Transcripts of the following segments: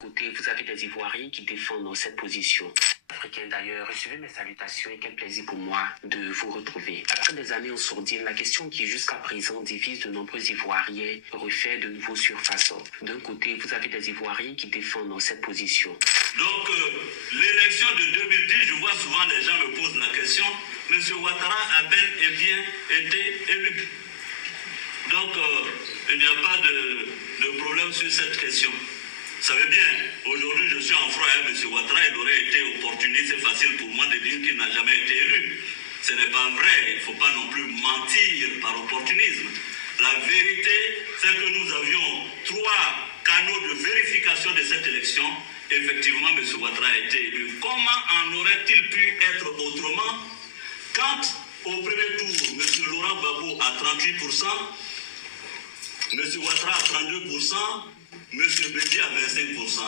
Côté, vous avez des Ivoiriens qui défendent cette position. Africains d'ailleurs, recevez mes salutations et quel plaisir pour moi de vous retrouver. Après des années en sourdine, la question qui jusqu'à présent divise de nombreux Ivoiriens refait de nouveau surface. D'un côté, vous avez des Ivoiriens qui défendent cette position. Donc, l'élection de 2010, je vois souvent les gens me posent la question, M. Ouattara a bel et bien été élu. Donc, il n'y a pas de problème sur cette question. Vous savez bien, aujourd'hui je suis en froid avec M. Ouattara, il aurait été opportuniste, c'est facile pour moi de dire qu'il n'a jamais été élu. Ce n'est pas vrai, il ne faut pas non plus mentir par opportunisme. La vérité, c'est que nous avions 3 canaux de vérification de cette élection. Effectivement, M. Ouattara a été élu. Comment en aurait-il pu être autrement quand, au premier tour, M. Laurent Gbagbo a 38%, M. Ouattara a 32%, M. Bédié à 25%.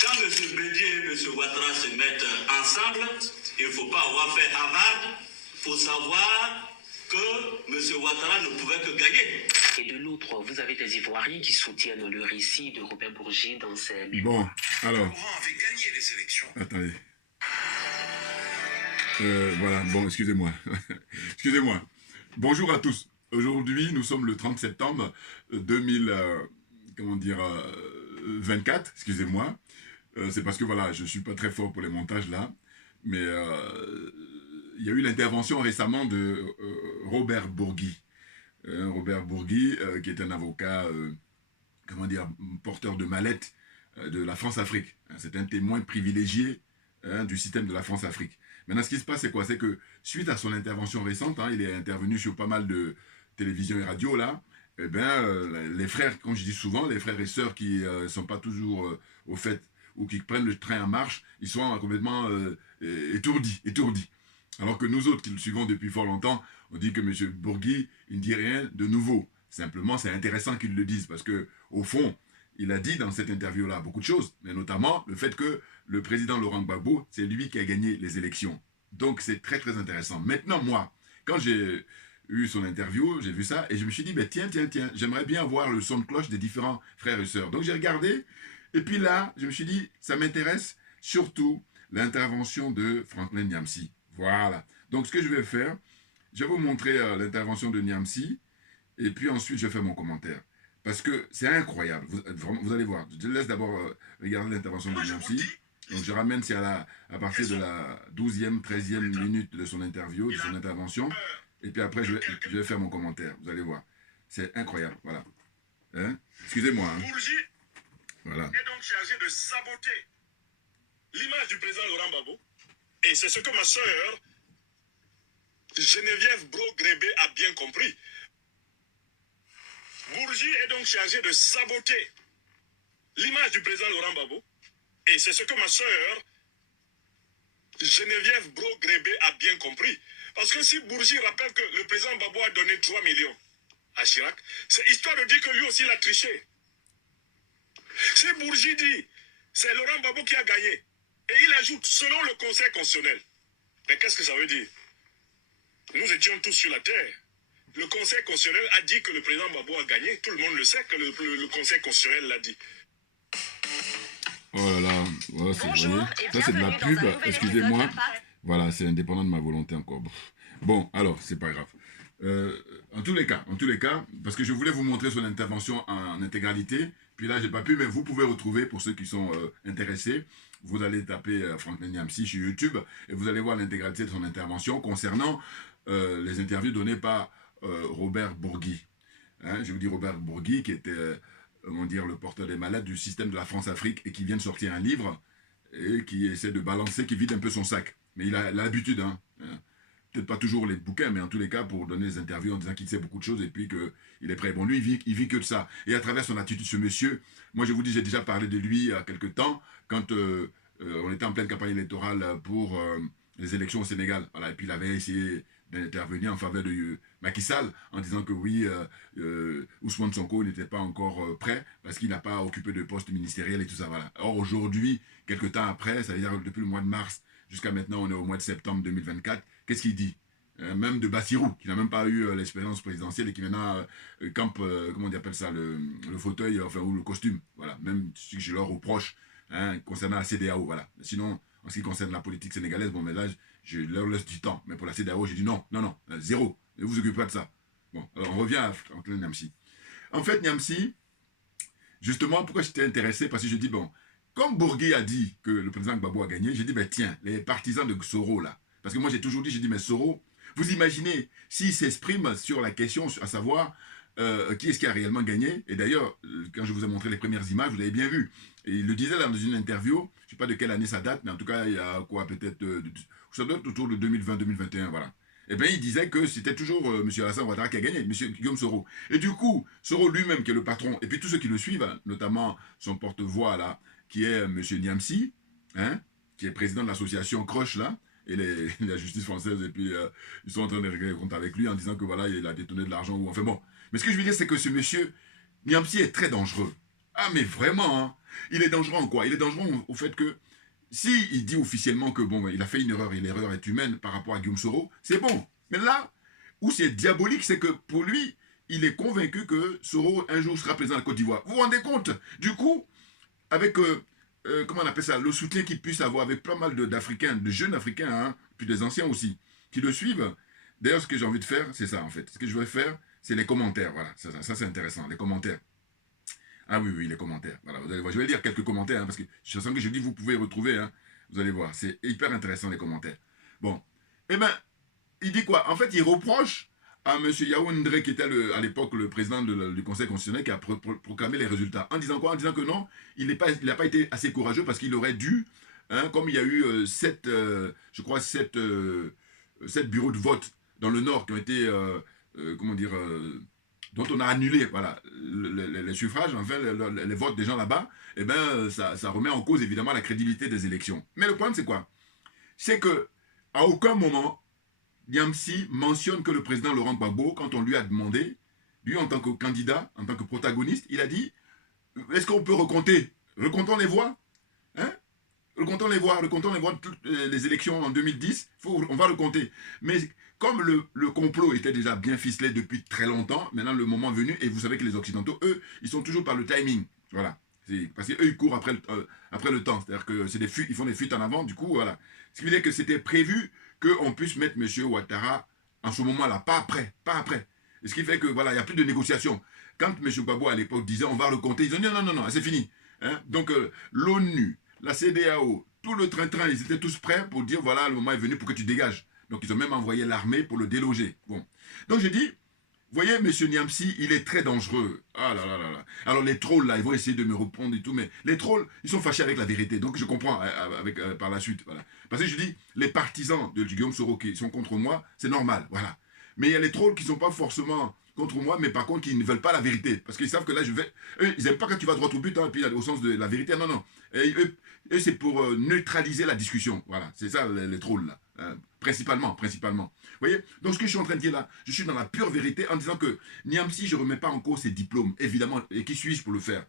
Quand M. Bédié et M. Ouattara se mettent ensemble, il ne faut pas avoir fait Harvard pour savoir que M. Ouattara ne pouvait que gagner. Et de l'autre, vous avez des Ivoiriens qui soutiennent le récit de Robert Bourgi dans ses... Bon, alors... Laurent avait gagné les élections. Attendez. Voilà, bon, excusez-moi. Excusez-moi. Bonjour à tous. Aujourd'hui, nous sommes le 30 septembre 24, excusez-moi. C'est parce que voilà, je ne suis pas très fort pour les montages là, mais il y a eu l'intervention récemment de Robert Bourgi. Robert Bourgi, qui est un avocat, porteur de mallette de la France-Afrique. C'est un témoin privilégié du système de la France-Afrique. Maintenant, ce qui se passe, c'est quoi? C'est que suite à son intervention récente, il est intervenu sur pas mal de télévision et radio là, eh bien, les frères, comme je dis souvent, les frères et sœurs qui ne sont pas toujours au fait ou qui prennent le train en marche, ils sont complètement étourdis. Alors que nous autres qui le suivons depuis fort longtemps, on dit que M. Bourgi, il ne dit rien de nouveau. Simplement, c'est intéressant qu'il le dise parce que au fond, il a dit dans cette interview-là beaucoup de choses, mais notamment le fait que le président Laurent Gbagbo, c'est lui qui a gagné les élections. Donc, c'est très, très intéressant. Maintenant, moi, quand j'ai eu son interview, j'ai vu ça, et je me suis dit, ben, tiens, j'aimerais bien voir le son de cloche des différents frères et sœurs. Donc, j'ai regardé, et puis là, je me suis dit, ça m'intéresse surtout l'intervention de Franklin Nyamsi. Voilà. Donc, ce que je vais faire, je vais vous montrer l'intervention de Nyamsi, et puis ensuite, je fais mon commentaire. Parce que c'est incroyable. Vous allez voir. Je laisse d'abord regarder l'intervention de Nyamsi. Donc, je ramène, c'est à partir de la 12e, 13e minute de son interview, de son intervention. Et puis après, je vais faire mon commentaire. Vous allez voir. C'est incroyable. Voilà. Hein? Excusez-moi. Hein? Bourgi voilà. est donc chargé de saboter l'image du président Laurent Gbagbo. Et c'est ce que ma sœur, Geneviève Bro-Grébé, a bien compris. Bourgi est donc chargé de saboter l'image du président Laurent Gbagbo. Et c'est ce que ma sœur, Geneviève Bro-Grébé, a bien compris. Parce que si Bourgi rappelle que le président Gbagbo a donné 3 millions à Chirac, c'est histoire de dire que lui aussi il a triché. Si Bourgi dit c'est Laurent Gbagbo qui a gagné, et il ajoute selon le Conseil constitutionnel, mais qu'est-ce que ça veut dire? Nous étions tous sur la terre. Le Conseil constitutionnel a dit que le président Gbagbo a gagné. Tout le monde le sait que le Conseil constitutionnel l'a dit. Oh là là, voilà, ça c'est de la pub, excusez-moi. Voilà, c'est indépendant de ma volonté encore. Bon, alors, c'est pas grave. En tous les cas, parce que je voulais vous montrer son intervention en intégralité, puis là, j'ai pas pu, mais vous pouvez retrouver, pour ceux qui sont intéressés, vous allez taper Franklin Nyamsi sur YouTube, et vous allez voir l'intégralité de son intervention concernant les interviews données par Robert Bourgi. Hein, je vous dis Robert Bourgi, qui était, le porteur des malades du système de la France-Afrique, et qui vient de sortir un livre, et qui essaie de balancer, qui vide un peu son sac. Mais il a l'habitude, hein. Peut-être pas toujours les bouquins, mais en tous les cas, pour donner des interviews en disant qu'il sait beaucoup de choses et puis qu'il est prêt. Bon, lui, il vit que de ça. Et à travers son attitude, ce monsieur, moi je vous dis, j'ai déjà parlé de lui il y a quelques temps, quand on était en pleine campagne électorale pour les élections au Sénégal. Voilà, et puis il avait essayé d'intervenir en faveur de Macky Sall en disant que oui, Ousmane Sonko n'était pas encore prêt parce qu'il n'a pas occupé de poste ministériel et tout ça. Voilà. Or aujourd'hui, quelques temps après, ça veut dire depuis le mois de mars jusqu'à maintenant, on est au mois de septembre 2024, qu'est-ce qu'il dit? Même de Bassirou, qui n'a même pas eu l'expérience présidentielle et qui maintenant campe, comment on appelle ça, le fauteuil, enfin, ou le costume. Voilà, même si je leur reproche hein, concernant la CEDEAO, voilà. Sinon, en ce qui concerne la politique sénégalaise, bon, mais là, je leur laisse du temps. Mais pour la CEDEAO, j'ai dit non, zéro. Ne vous occupez pas de ça. Bon, alors on revient à Franklin Nyamsi. En fait, Nyamsi, justement, pourquoi j'étais intéressé? Parce que je dis, bon, comme Bourgui a dit que le président Gbagbo a gagné, j'ai dit, ben tiens, les partisans de Soro, là, parce que moi j'ai toujours dit, j'ai dit, mais Soro, vous imaginez, s'il s'exprime sur la question, à savoir, qui est-ce qui a réellement gagné? Et d'ailleurs, quand je vous ai montré les premières images, vous l'avez bien vu. Et il le disait là dans une interview, je ne sais pas de quelle année ça date, mais en tout cas, il y a quoi, peut-être, ça doit être autour de 2020-2021, voilà. Eh bien, il disait que c'était toujours M. Alassane Ouattara qui a gagné, M. Guillaume Soro. Et du coup, Soro lui-même, qui est le patron, et puis tous ceux qui le suivent, hein, notamment son porte-voix, là, qui est M. Nyamsi, hein, qui est président de l'association Croche, là, et la justice française, et puis ils sont en train de régler compte avec lui en disant que voilà, il a détourné de l'argent, ou enfin bon. Mais ce que je veux dire, c'est que ce monsieur Nyamsi est très dangereux. Ah, mais vraiment, hein, il est dangereux en quoi? Il est dangereux au fait que si il dit officiellement que bon, il a fait une erreur et l'erreur est humaine par rapport à Guillaume Soro, c'est bon. Mais là, où c'est diabolique, c'est que pour lui, il est convaincu que Soro un jour sera président de la Côte d'Ivoire. Vous vous rendez compte? Du coup, avec, comment on appelle ça, le soutien qu'il puisse avoir avec pas mal d'Africains, de jeunes Africains, hein, puis des anciens aussi, qui le suivent. D'ailleurs, ce que j'ai envie de faire, c'est ça en fait. Ce que je veux faire, c'est les commentaires. Voilà, ça c'est intéressant, les commentaires. Ah oui, les commentaires. Voilà, vous allez voir. Je vais lire quelques commentaires, hein, parce que je sens que je dis, vous pouvez retrouver, hein, vous allez voir. C'est hyper intéressant, les commentaires. Bon. Eh bien, il dit quoi? En fait, il reproche à M. Yaoundé, qui était à l'époque le président du Conseil constitutionnel, qui a proclamé les résultats. En disant quoi? En disant que non, il n'a pas été assez courageux parce qu'il aurait dû, hein, comme il y a eu 7 bureaux de vote dans le Nord qui ont été, comment dire, dont on a annulé voilà, les suffrages, enfin les votes des gens là-bas, eh bien, ça remet en cause évidemment la crédibilité des élections. Mais le problème, c'est quoi? C'est que à aucun moment, Nyamsi mentionne que le président Laurent Gbagbo, quand on lui a demandé, lui en tant que candidat, en tant que protagoniste, il a dit, est-ce qu'on peut recompter? Recomptons les voix, hein? Recomptons les voix, toutes les élections en 2010, on va recompter. Mais comme le complot était déjà bien ficelé depuis très longtemps, maintenant le moment est venu, et vous savez que les Occidentaux, eux, ils sont toujours par le timing. Voilà. Parce qu'eux, ils courent après le temps. C'est-à-dire que ils font des fuites en avant, du coup, voilà. Ce qui veut dire que c'était prévu qu'on puisse mettre M. Ouattara en ce moment-là, pas après. Et ce qui fait que, voilà, il n'y a plus de négociation. Quand M. Gbagbo, à l'époque, disait on va recompter, ils ont dit non, c'est fini. Hein? Donc, l'ONU, la CEDEAO, tout le train-train, ils étaient tous prêts pour dire voilà, le moment est venu pour que tu dégages. Donc, ils ont même envoyé l'armée pour le déloger. Bon. Donc, je dis, voyez, M. Nyamsi, il est très dangereux. Ah là. Alors, les trolls, là, ils vont essayer de me répondre et tout, mais les trolls, ils sont fâchés avec la vérité. Donc, je comprends par la suite. Voilà. Parce que je dis, les partisans de Guillaume Soro qui sont contre moi, c'est normal. Voilà. Mais il y a les trolls qui ne sont pas forcément contre moi, mais par contre, qui ne veulent pas la vérité. Parce qu'ils savent que là, eux, ils n'aiment pas quand tu vas droit au but, hein, puis au sens de la vérité. Non. Et eux c'est pour neutraliser la discussion. Voilà. C'est ça, les trolls, là. Principalement. Vous voyez? Donc, ce que je suis en train de dire là, je suis dans la pure vérité en disant que Nyamsi, je ne remets pas en cause ses diplômes, évidemment. Et qui suis-je pour le faire?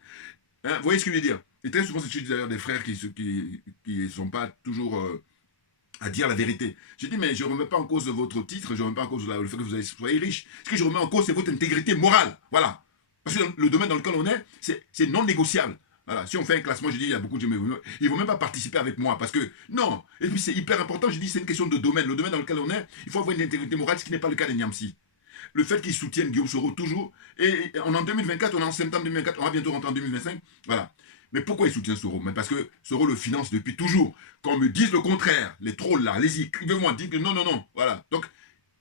Hein, vous voyez ce que je veux dire? Et très souvent, c'est d'ailleurs des frères qui ne sont pas toujours à dire la vérité. Je dis, mais je ne remets pas en cause votre titre, je ne remets pas en cause le fait que vous soyez riche. Ce que je remets en cause, c'est votre intégrité morale. Voilà. Parce que le domaine dans lequel on est, c'est non négociable. Voilà, si on fait un classement, je dis, il y a beaucoup de gens, ils ne vont même pas participer avec moi, parce que, non, et puis c'est hyper important, je dis, c'est une question de domaine. Le domaine dans lequel on est, il faut avoir une intégrité morale, ce qui n'est pas le cas de Nyamsi. Le fait qu'ils soutiennent Guillaume Soro toujours, et on est en 2024, on est en septembre 2024, on va bientôt rentrer en 2025, voilà. Mais pourquoi ils soutiennent Soro? Mais parce que Soro le finance depuis toujours. Qu'on me dise le contraire, les trolls là, allez-y, écrivez-moi, dites que non, voilà. Donc,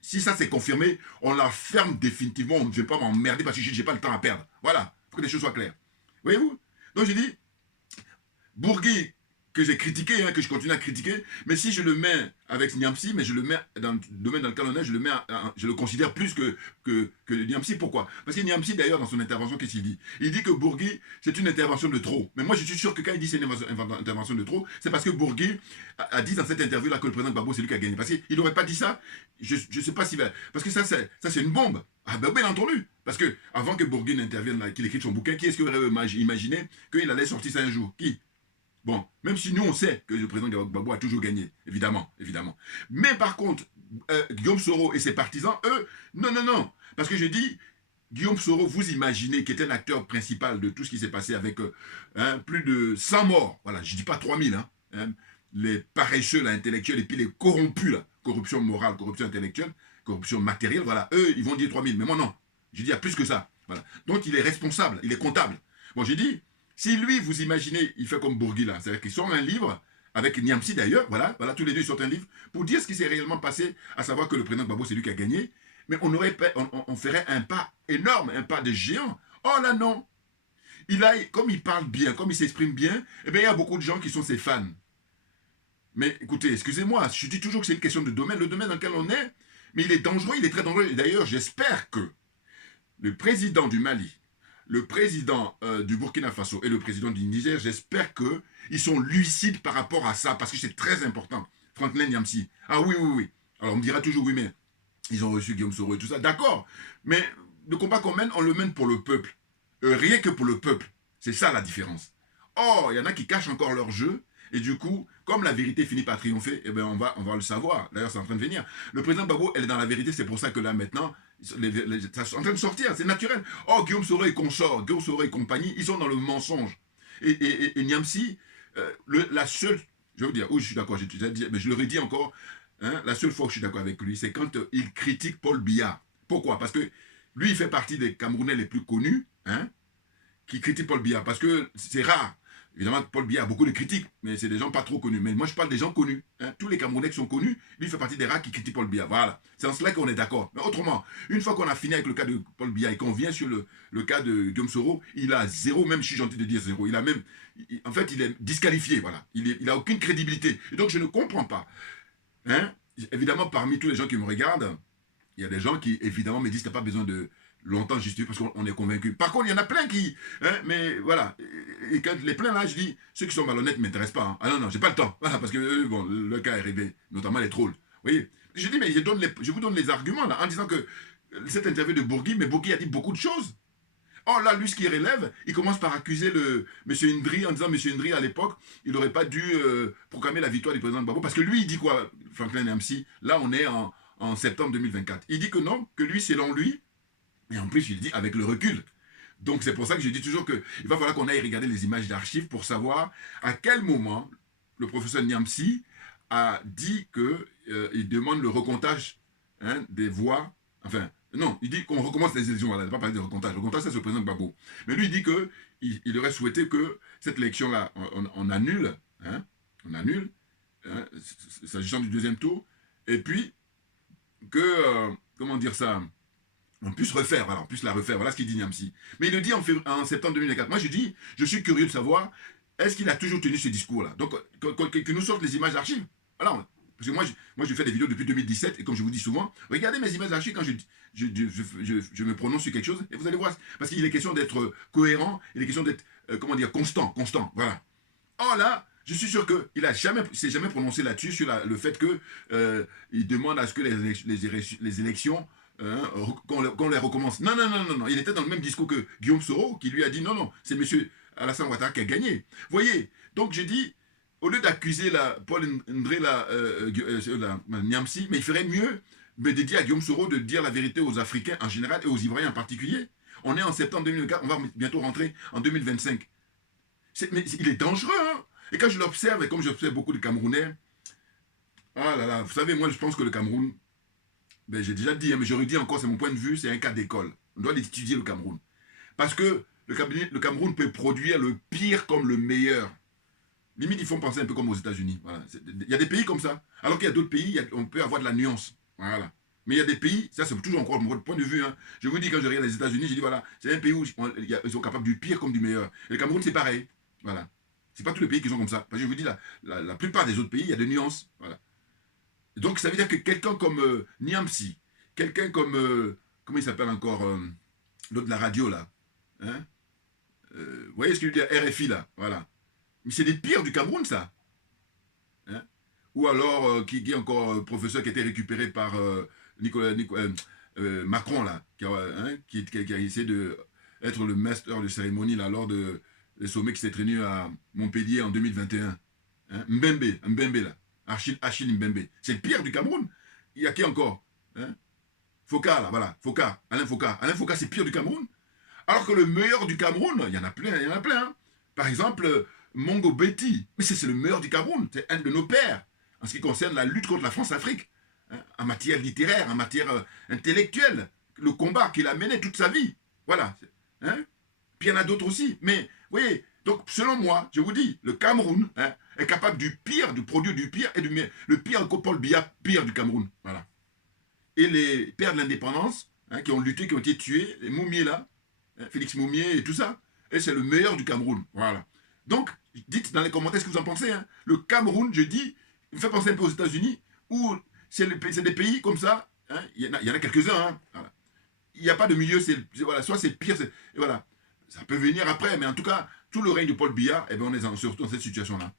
si ça c'est confirmé, on la ferme définitivement, on ne vient pas m'emmerder parce que je n'ai pas le temps à perdre. Voilà, il faut que les choses soient claires. Voyez-vous? Donc j'ai dit, Bourgui, que j'ai critiqué, hein, que je continue à critiquer, mais si je le mets avec Nyamsi, mais je le mets dans le domaine dans lequel on est, je le considère plus que Nyamsi. Pourquoi? Parce que Nyamsi, d'ailleurs, dans son intervention, qu'est-ce qu'il dit? Il dit que Bourgui, c'est une intervention de trop. Mais moi, je suis sûr que quand il dit c'est une intervention de trop, c'est parce que Bourgui a dit dans cette interview-là que le président Gbagbo, c'est lui qui a gagné. Parce qu'il n'aurait pas dit ça, je ne sais pas s'il va... Parce que ça c'est une bombe. Ah ben bien entendu. Parce que avant que Bourgui n'intervienne, qu'il écrive son bouquin, qui est-ce qu'il aurait imaginé qu'il allait sortir ça un jour? Qui? Bon, même si nous on sait que le président Gbagbo a toujours gagné, évidemment. Mais par contre, Guillaume Soro et ses partisans, eux, non. Parce que je dis, Guillaume Soro, vous imaginez, qui est un acteur principal de tout ce qui s'est passé avec plus de 100 morts, voilà, je ne dis pas 3000, les paresseux, là, intellectuels, et puis les corrompus, là, corruption morale, corruption intellectuelle, corruption matérielle, voilà, eux, ils vont dire 3000, mais moi non, je dis il y a plus que ça, voilà. Donc il est responsable, il est comptable. Bon, j'ai dit, si lui, vous imaginez, il fait comme Bourgui, là, c'est-à-dire qu'il sort un livre, avec Niamsi d'ailleurs, voilà, tous les deux ils sortent un livre, pour dire ce qui s'est réellement passé, à savoir que le président Gbagbo, c'est lui qui a gagné, mais on ferait un pas énorme, un pas de géant. Oh là non, comme il parle bien, comme il s'exprime bien, eh bien il y a beaucoup de gens qui sont ses fans. Mais écoutez, excusez-moi, je dis toujours que c'est une question de domaine, le domaine dans lequel on est, mais il est dangereux, il est très dangereux. Et d'ailleurs, j'espère que le président du Mali, le président du Burkina Faso et le président du Niger, j'espère qu'ils sont lucides par rapport à ça, parce que c'est très important. Franklin Niamsi. Ah oui, oui, oui. Alors on me dira toujours, oui, mais ils ont reçu Guillaume Soro et tout ça. D'accord. Mais le combat qu'on mène, on le mène pour le peuple. Rien que pour le peuple. C'est ça la différence. Or, il y en a qui cachent encore leur jeu. Et du coup, comme la vérité finit par triompher, eh ben on va le savoir. D'ailleurs, c'est en train de venir. Le président Gbagbo, elle est dans la vérité. C'est pour ça que là, maintenant, ça est en train de sortir. C'est naturel. Oh, Guillaume Soro et consort, Guillaume Soro et compagnie, ils sont dans le mensonge. Et Niamsi, la seule, je vais vous dire, oui, je suis d'accord, mais je le redis encore, la seule fois que je suis d'accord avec lui, c'est quand il critique Paul Biya. Pourquoi? Parce que lui, il fait partie des Camerounais les plus connus, qui critiquent Paul Biya. Parce que c'est rare. Évidemment, Paul Biya a beaucoup de critiques, mais c'est des gens pas trop connus. Mais moi, je parle des gens connus. Tous les Camerounais qui sont connus, lui, il fait partie des rares qui critiquent Paul Biya. Voilà. C'est en cela qu'on est d'accord. Mais autrement, une fois qu'on a fini avec le cas de Paul Biya et qu'on vient sur le cas de Guillaume Soro, il a zéro, même si je suis gentil de dire zéro. Il a même, en fait, il est disqualifié. Voilà. Il a aucune crédibilité. Et donc, je ne comprends pas. Évidemment, parmi tous les gens qui me regardent, il y a des gens qui, évidemment, me disent que tu n'as pas besoin de longtemps justifier parce qu'on est convaincu. Par contre, il y en a plein qui... mais voilà. Et quand les pleins là, je dis, ceux qui sont malhonnêtes ne m'intéressent pas. Ah non, non, j'ai pas le temps. Voilà, parce que, bon, le cas est arrivé. Notamment les trolls. Vous voyez? Je dis, mais je vous donne les arguments là, en disant que cette interview de Bourgui, mais Bourgui a dit beaucoup de choses. Oh là, lui, ce qui relève, il commence par accuser M. Ndri en disant, M. Ndri, à l'époque, il n'aurait pas dû proclamer la victoire du président Gbagbo. Parce que lui, il dit quoi, Franklin Niamsi? Là, on est en septembre 2024. Il dit que non, que lui, selon lui, et en plus, il dit avec le recul. Donc, c'est pour ça que je dis toujours qu'il va falloir qu'on aille regarder les images d'archives pour savoir à quel moment le professeur Niamsi a dit qu'il demande le recomptage des voix. Enfin, non, il dit qu'on recommence les élections. Voilà, il ne va pas parler de recomptage. Le recomptage, c'est le président Gbagbo. Mais lui, il dit qu'il aurait souhaité que cette élection-là, on annule. On annule, s'agissant du deuxième tour. Et puis, comment dire ça, on puisse refaire, voilà, on puisse la refaire, voilà ce qu'il dit Niamsi. Mais il le dit en septembre 2004. Moi, je suis curieux de savoir, est-ce qu'il a toujours tenu ce discours-là? Donc, que nous sortent les images d'archives. Voilà, parce que moi, je fais des vidéos depuis 2017, et comme je vous dis souvent, regardez mes images d'archives quand je me prononce sur quelque chose, et vous allez voir, parce qu'il est question d'être cohérent, il est question d'être, constant, voilà. Oh là, je suis sûr qu'il s'est jamais prononcé là-dessus, sur le fait qu'il demande à ce que les élections, qu'on les recommence. Non. Il était dans le même discours que Guillaume Soro, qui lui a dit non, c'est M. Alassane Ouattara qui a gagné. Vous voyez, donc j'ai dit, au lieu d'accuser Paul Ndré, Niamsi, mais il ferait mieux de dire à Guillaume Soro de dire la vérité aux Africains en général et aux Ivoiriens en particulier. On est en septembre 2004, on va bientôt rentrer en 2025. Mais il est dangereux, Et quand je l'observe, et comme j'observe beaucoup de Camerounais, ah là là, vous savez, moi je pense que le Cameroun, ben, j'ai déjà dit, mais je redis encore, c'est mon point de vue, c'est un cas d'école. On doit étudier le Cameroun. Parce que le Cameroun peut produire le pire comme le meilleur. Limite, ils font penser un peu comme aux États-Unis. Voilà. Il y a des pays comme ça. Alors qu'il y a d'autres pays, on peut avoir de la nuance. Voilà. Mais il y a des pays, ça c'est toujours encore mon point de vue. Je vous dis, quand je regarde les États-Unis, je dis voilà, c'est un pays où ils sont capables du pire comme du meilleur. Et le Cameroun, c'est pareil. Voilà. C'est pas tous les pays qui sont comme ça. Parce que je vous dis, la plupart des autres pays, il y a des nuances. Voilà. Donc, ça veut dire que quelqu'un comme Niamsi, quelqu'un comme, comment il s'appelle encore, l'autre de la radio, là, vous voyez ce que je veux dire, RFI, là, voilà. Mais c'est des pires du Cameroun, ça. Ou alors, qui est encore professeur qui a été récupéré par Macron, là, qui a essayé d'être le master de cérémonie, là, lors des sommets qui s'est tenu à Montpellier en 2021. Mbembe, là. Achille Mbembe. C'est le pire du Cameroun. Il y a qui encore? Foucault, là, voilà, Foucault, Alain Foucault. Alain Foucault, c'est pire du Cameroun. Alors que le meilleur du Cameroun, il y en a plein, il y en a plein. Hein. Par exemple, Mongo Betty, mais c'est le meilleur du Cameroun, c'est un de nos pères, en ce qui concerne la lutte contre la France-Afrique, hein, en matière littéraire, en matière intellectuelle, le combat qu'il a mené toute sa vie. Voilà. Hein. Puis il y en a d'autres aussi. Mais, vous voyez, donc selon moi, je vous dis, le Cameroun hein, est capable du pire, de produire du pire, et le pire que Paul Biya, pire du Cameroun. Voilà. Et les pères de l'indépendance, hein, qui ont lutté, qui ont été tués, les Moumier là, hein, Félix Moumier et tout ça, et c'est le meilleur du Cameroun. Voilà. Donc, dites dans les commentaires ce que vous en pensez. Hein. Le Cameroun, je dis, il me fait penser un peu aux États-Unis, où c'est des pays comme ça, hein, il y en a quelques-uns, hein, voilà. Il n'y a pas de milieu, voilà, soit c'est pire, voilà. Ça peut venir après, mais en tout cas, tout le règne de Paul Biya, eh ben on est surtout dans cette situation-là.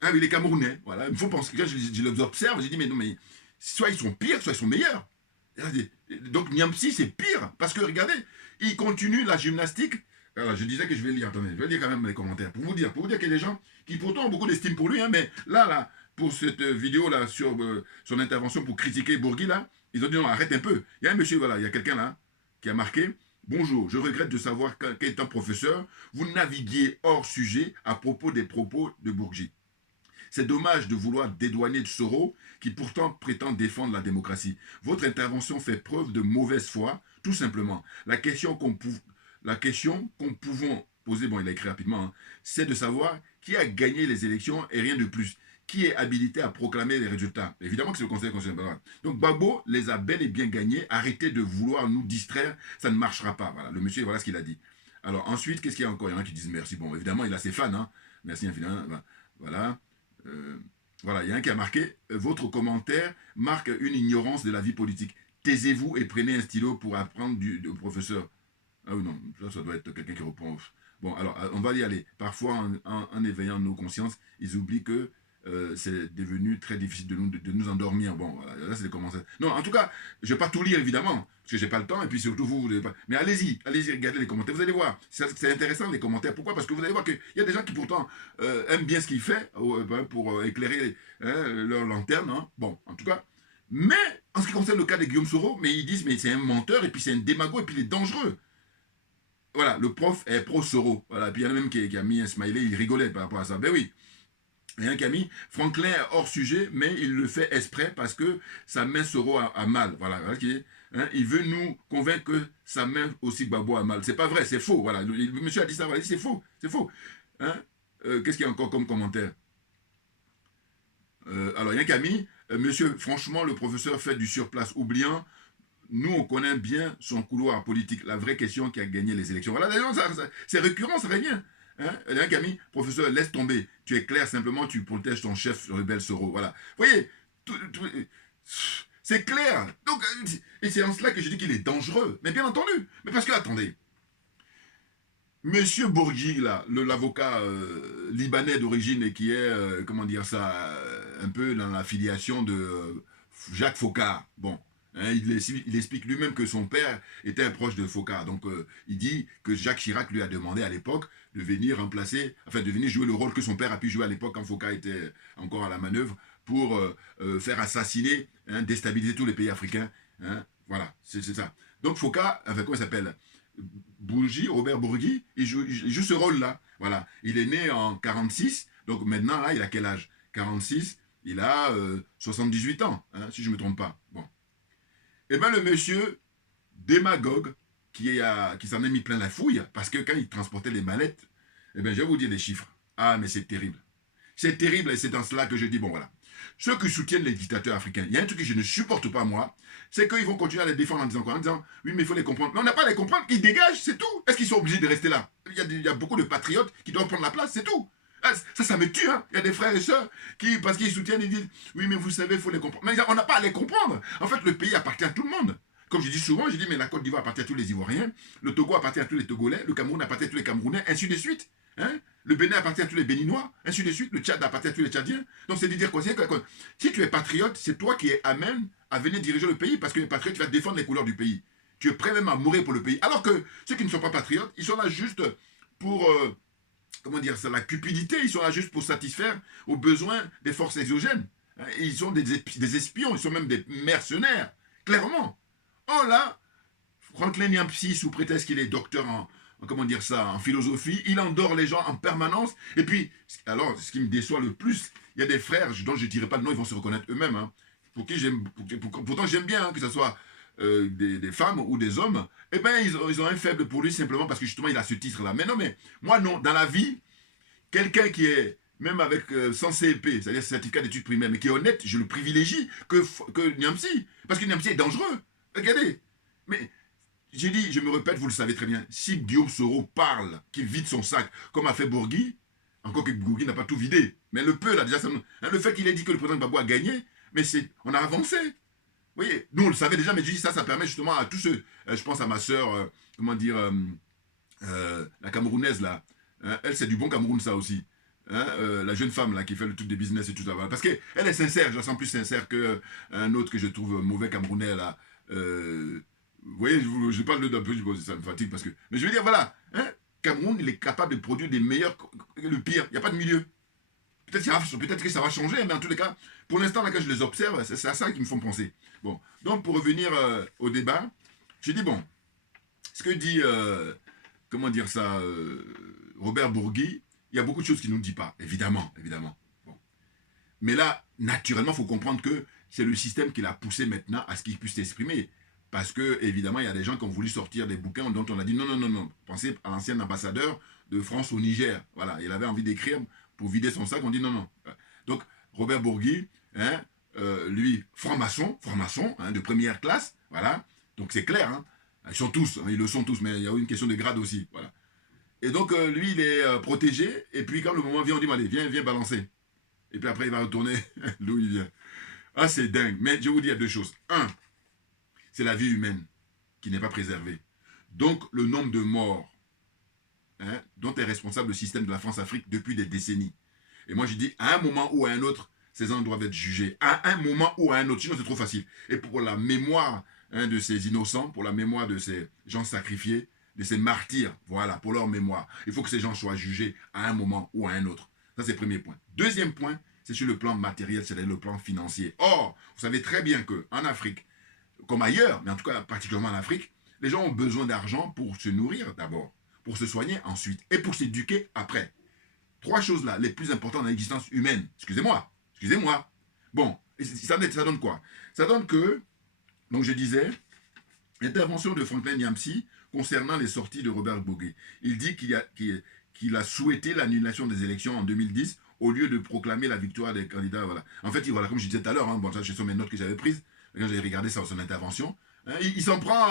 Ah oui, les Camerounais, voilà. Il faut penser, quand je les observe, je dis, mais non, mais soit ils sont pires, soit ils sont meilleurs. Donc Niampsi, c'est pire, parce que regardez, il continue la gymnastique. Alors, je disais que je vais lire, attendez, je vais lire quand même les commentaires, pour vous dire qu'il y a des gens qui pourtant ont beaucoup d'estime pour lui, hein, mais là, pour cette vidéo-là, sur son intervention pour critiquer Bourgui, là, ils ont dit non, arrête un peu. Il y a un monsieur, voilà, il y a quelqu'un là, qui a marqué « Bonjour, je regrette de savoir qu'étant professeur, vous naviguiez hors sujet à propos des propos de Bourgi. C'est dommage de vouloir dédouaner Soro, qui pourtant prétend défendre la démocratie. Votre intervention fait preuve de mauvaise foi, tout simplement. La question qu'on pouvons poser, bon, il a écrit rapidement, hein, c'est de savoir qui a gagné les élections et rien de plus. Qui est habilité à proclamer les résultats? Évidemment que c'est le Conseil constitutionnel. Donc Gbagbo les a bel et bien gagnés. Arrêtez de vouloir nous distraire, ça ne marchera pas. Voilà, le monsieur, voilà ce qu'il a dit. Alors ensuite, qu'est-ce qu'il y a encore? Il y en a qui disent merci. Bon, évidemment, il a ses fans. Hein. Merci infiniment. Voilà. Voilà, il y a un qui a marqué « Votre commentaire marque une ignorance de la vie politique. Taisez-vous et prenez un stylo pour apprendre au professeur. » Ah oui, non, ça doit être quelqu'un qui reprend. Bon, alors, on va y aller. Parfois, en éveillant nos consciences, ils oublient que c'est devenu très difficile de nous endormir. Bon, voilà, là, c'est les commentaires. Non, en tout cas, je ne vais pas tout lire, évidemment, parce que je n'ai pas le temps, et puis surtout, vous n'avez pas... Mais allez-y, regardez les commentaires, vous allez voir. C'est intéressant, les commentaires. Pourquoi? Parce que vous allez voir qu'il y a des gens qui, pourtant, aiment bien ce qu'il fait pour éclairer leur lanterne. Hein. Bon, en tout cas. Mais, en ce qui concerne le cas de Guillaume Soro, mais ils disent, mais c'est un menteur, et puis c'est un démago, et puis il est dangereux. Voilà, le prof est pro-Soro. Voilà, puis il y en a même qui a mis un smiley, il rigolait par rapport à ça. Ben oui. Il y a un qui a mis Franklin est hors sujet, mais il le fait exprès parce que ça met Soro à mal. Voilà, hein, il veut nous convaincre que ça met aussi Gbagbo à mal. C'est pas vrai, c'est faux. Voilà, le monsieur a dit ça, voilà, c'est faux, c'est faux. Hein, qu'est-ce qu'il y a encore comme commentaire? Alors, il y a un qui a mis monsieur, franchement, le professeur fait du surplace, oubliant. Nous, on connaît bien son couloir politique. La vraie question qui a gagné les élections. Voilà, c'est récurrent, ça revient. Hein? Il y a un qui a mis, professeur, laisse tomber. Tu es clair, simplement, tu protèges ton chef rebelle Soro. Voilà. Vous voyez, c'est clair. Donc, et c'est en cela que je dis qu'il est dangereux. Mais bien entendu. Mais parce que, attendez, monsieur Bourgi, là, l'avocat libanais d'origine et qui est, comment dire ça, un peu dans la filiation de Jacques Foccart. Bon. Hein, il explique lui-même que son père était un proche de Foccart. Donc, il dit que Jacques Chirac lui a demandé à l'époque de venir remplacer, enfin de venir jouer le rôle que son père a pu jouer à l'époque quand Foccart était encore à la manœuvre pour faire assassiner, hein, déstabiliser tous les pays africains. Hein, voilà, c'est ça. Donc Foccart, enfin comment il s'appelle? Bourgi, Robert Bourgi, il joue ce rôle-là. Voilà, il est né en 46, donc maintenant là, il a quel âge? 46, il a 78 ans, hein, si je ne me trompe pas. Bon. Eh bien, le monsieur démagogue qui s'en est mis plein la fouille, parce que quand il transportait les mallettes, eh bien, je vais vous dire les chiffres. Ah, mais c'est terrible. C'est terrible, et c'est dans cela que je dis, bon, voilà. Ceux qui soutiennent les dictateurs africains, il y a un truc que je ne supporte pas, moi, c'est qu'ils vont continuer à les défendre en disant quoi? En disant, oui, mais il faut les comprendre. Mais on n'a pas à les comprendre, ils dégagent, c'est tout. Est-ce qu'ils sont obligés de rester là? Il y a beaucoup de patriotes qui doivent prendre la place, c'est tout. Ça me tue, hein. Il y a des frères et sœurs qui, parce qu'ils soutiennent, ils disent, oui, mais vous savez, il faut les comprendre. Mais on n'a pas à les comprendre. En fait, le pays appartient à tout le monde. Comme je dis souvent, je dis, mais la Côte d'Ivoire appartient à tous les Ivoiriens, le Togo appartient à tous les Togolais, le Cameroun appartient à tous les Camerounais, ainsi de suite. Hein? Le Bénin appartient à tous les Béninois, ainsi de suite. Le Tchad appartient à tous les Tchadiens. Donc, c'est de dire quoi? Si tu es patriote, c'est toi qui es amène à venir diriger le pays, parce que les patriotes, tu vas défendre les couleurs du pays. Tu es prêt même à mourir pour le pays. Alors que ceux qui ne sont pas patriotes, ils sont là juste pour... comment dire ça, la cupidité, ils sont là juste pour satisfaire aux besoins des forces exogènes. Ils sont des espions, ils sont même des mercenaires, clairement. Oh là, Franklin Nyapsi, sous prétexte qu'il est docteur comment dire ça, en philosophie, il endort les gens en permanence. Et puis, alors, ce qui me déçoit le plus, il y a des frères dont je ne dirai pas le nom, ils vont se reconnaître eux-mêmes, hein, pour qui j'aime, pourtant j'aime bien, hein, que ce soit des femmes ou des hommes, eh bien, ils ont un faible pour lui simplement parce que justement, il a ce titre-là. Mais non, mais moi, non, dans la vie, quelqu'un qui est, même avec sans CEP, c'est-à-dire certificat d'études primaires, mais qui est honnête, je le privilégie que Nyapsi. Parce que Nyapsi est dangereux. Regardez. Mais j'ai dit, je me répète, vous le savez très bien, si Guillaume Soro parle, qu'il vide son sac, comme a fait Bourgui, encore que Bourgui n'a pas tout vidé, mais le peu, là, déjà, le fait qu'il ait dit que le président Gbagbo a gagné, mais on a avancé. Vous voyez, nous on le savait déjà, mais je dis ça permet justement à tous ceux, je pense à ma soeur, comment dire, la Camerounaise, là, hein, elle c'est du bon Cameroun, ça aussi. Hein, la jeune femme là qui fait le truc des business et tout ça, voilà. Parce qu'elle est sincère, je la sens plus sincère qu'un autre que je trouve mauvais Camerounais là. Vous voyez, je parle d'un peu, ça me fatigue parce que. Mais je veux dire, voilà, hein, Cameroun, il est capable de produire des meilleurs, le pire, il n'y a pas de milieu. Peut-être que ça va changer, mais en tous les cas, pour l'instant, là, quand je les observe, c'est à ça qu'ils me font penser. Bon, donc pour revenir au débat, j'ai dit, bon, ce que dit, comment dire ça, Robert Bourgui, il y a beaucoup de choses qu'il ne nous dit pas, évidemment, évidemment. Bon. Mais là, naturellement, il faut comprendre que c'est le système qui l'a poussé maintenant à ce qu'il puisse s'exprimer. Parce que, évidemment, il y a des gens qui ont voulu sortir des bouquins dont on a dit non, non, non, non. Pensez à l'ancien ambassadeur de France au Niger. Voilà, il avait envie d'écrire pour vider son sac, on dit non, non. Donc, Robert Bourgui, hein, lui, franc-maçon, hein, de première classe, voilà. Donc, c'est clair, hein. Ils sont tous, hein, ils le sont tous, mais il y a une question de grade aussi, voilà. Et donc, lui, il est protégé, et puis quand le moment vient, on dit, allez, viens balancer. Et puis après, il va retourner d'où il vient. Ah, c'est dingue. Mais je vais vous dire deux choses. Un, c'est la vie humaine qui n'est pas préservée. Donc, le nombre de morts, hein, dont est responsable le système de la France-Afrique depuis des décennies. Et moi, je dis, à un moment ou à un autre, ces gens doivent être jugés. À un moment ou à un autre, sinon c'est trop facile. Et pour la mémoire, hein, de ces innocents, pour la mémoire de ces gens sacrifiés, de ces martyrs, voilà, pour leur mémoire, il faut que ces gens soient jugés à un moment ou à un autre. Ça, c'est le premier point. Deuxième point, c'est sur le plan matériel, c'est le plan financier. Or, vous savez très bien qu'en Afrique, comme ailleurs, mais en tout cas particulièrement en Afrique, les gens ont besoin d'argent pour se nourrir d'abord, pour se soigner ensuite, et pour s'éduquer après. Trois choses là, les plus importantes dans l'existence humaine. Excusez-moi. Bon, ça donne quoi? Ça donne que, donc je disais, l'intervention de Franklin Nyapsi concernant les sorties de Robert Bourgui. Il dit qu'il a souhaité l'annulation des élections en 2010 au lieu de proclamer la victoire des candidats. Voilà. En fait, voilà, comme je disais tout à l'heure, hein, bon, ça, ce sont mes notes que j'avais prises, quand j'ai regardé son intervention, hein, il s'en prend